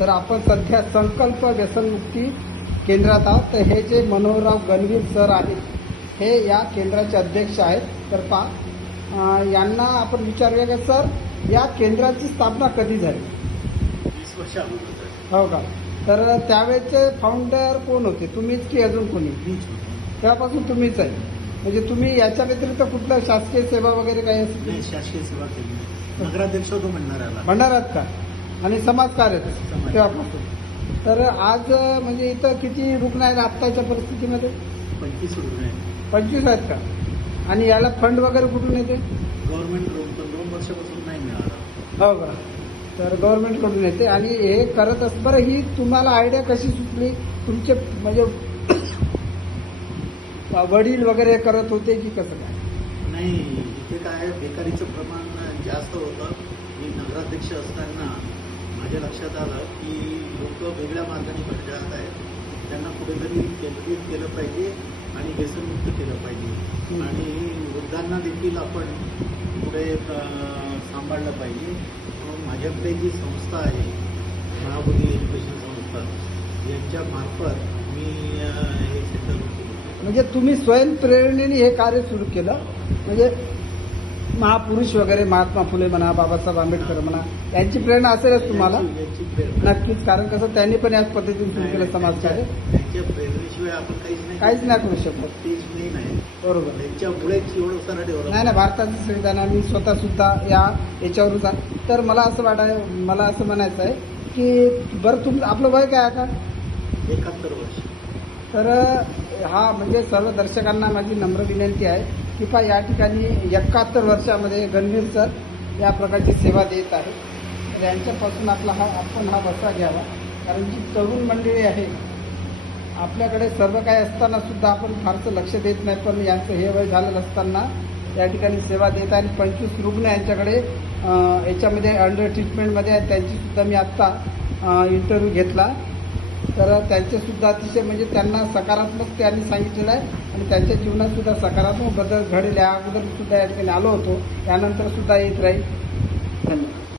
तर आपण सध्या संकल्प व्यसनमुक्ती केंद्रात आहोत. तर हे जे मनोहरराव गणवीर सर आहेत हे या केंद्राचे अध्यक्ष आहेत. तर यांना आपण विचारूया का सर या केंद्राची स्थापना कधी झाली? 20 वर्ष अगोदर. हो का? तर त्यावेळेचे फाउंडर कोण होते, तुम्हीच की अजून कोणी? त्यापासून तुम्हीच आहे. म्हणजे तुम्ही याच्या व्यतिरिक्त कुठलं शासकीय सेवा वगैरे काही असते? नाही, शासकीय सेवा केली. नगराध्यक्ष होतो भंडाऱ्याला. भंडारात का? आणि समाजकार्य तेव्हापासून. तर आज म्हणजे इथं किती रुग्ण आहेत आत्ताच्या परिस्थितीमध्ये? 25 रुग्ण आहेत. 25 आहेत का? आणि याला फंड वगैरे कुठून येते? गव्हर्नमेंट रूम पण 2 वर्षापासून नाही मिळाला. हो का? तर गव्हर्नमेंटकडून येते. आणि हे करत असं बरं, ही तुम्हाला आयडिया कशी सुचली? तुमचे म्हणजे वडील वगैरे करत होते की कसं काय? नाही, इथे काय बेकारीचं प्रमाण जास्त होतं. मी नगराध्यक्ष असताना माझ्या लक्षात आलं की लोक वेगळ्या मार्गाने भटकत आहेत. त्यांना कुठेतरी केंद्रित केलं पाहिजे आणि व्यसनमुक्त केलं पाहिजे. आणि वृद्धांना देखील आपण पुढे सांभाळलं पाहिजे. म्हणून माझ्याकडे जी संस्था आहे महाबोधी एज्युकेशन संस्था यांच्या मार्फत मी हे सेंटर सुरू केलं. म्हणजे तुम्ही स्वयंप्रेरणेने हे कार्य सुरू केलं. म्हणजे महापुरुष वगैरे महात्मा फुले म्हणा, बाबासाहेब आंबेडकर म्हणा, यांची प्रेरणा असेलच तुम्हाला? यांची प्रेरणा नक्कीच. कारण कसं त्यांनी पण याच पद्धतीने सुरू केलं समाजकार्य. त्यांच्या प्रेरणेशिवाय आपण काहीच नाही करू शकत. तेच मेन आहे. बरोबर. त्यांच्यामुळेच एवढं सारं डेव्हलप. नाही भारताचं संविधान मी स्वतः सुद्धा याच्यावरून तर मला असं म्हणायचं आहे की बरं आपलं वय काय आता? 71 वर्ष. तर हा म्हणजे सर्व दर्शकांना माझी नम्र विनंती आहे की या ठिकाणी 71 वर्षामध्ये गणवीर सर या प्रकारची सेवा देत आहे. तर यांच्यापासून आपण हा वसा घ्यावा. कारण जी तरुण मंडळी आहे आपल्याकडे सर्व काही असताना सुद्धा आपण फारसं लक्ष देत नाही. पण यांचं हे वय झालेलं असताना या ठिकाणी सेवा देत आहे. आणि 25 रुग्ण यांच्याकडे याच्यामध्ये अंडर ट्रीटमेंटमध्ये आहेत. त्यांची सुद्धा मी आत्ता इंटरव्ह्यू घेतला. तर त्यांचे सुद्धा अतिशय म्हणजे त्यांना सकारात्मक त्यांनी सांगितलेलं आहे. आणि त्यांच्या जीवनात सुद्धा सकारात्मक बदल घडेल. या अगोदर सुद्धा या ठिकाणी आलो होतो, त्यानंतर सुद्धा येत राहील. धन्यवाद.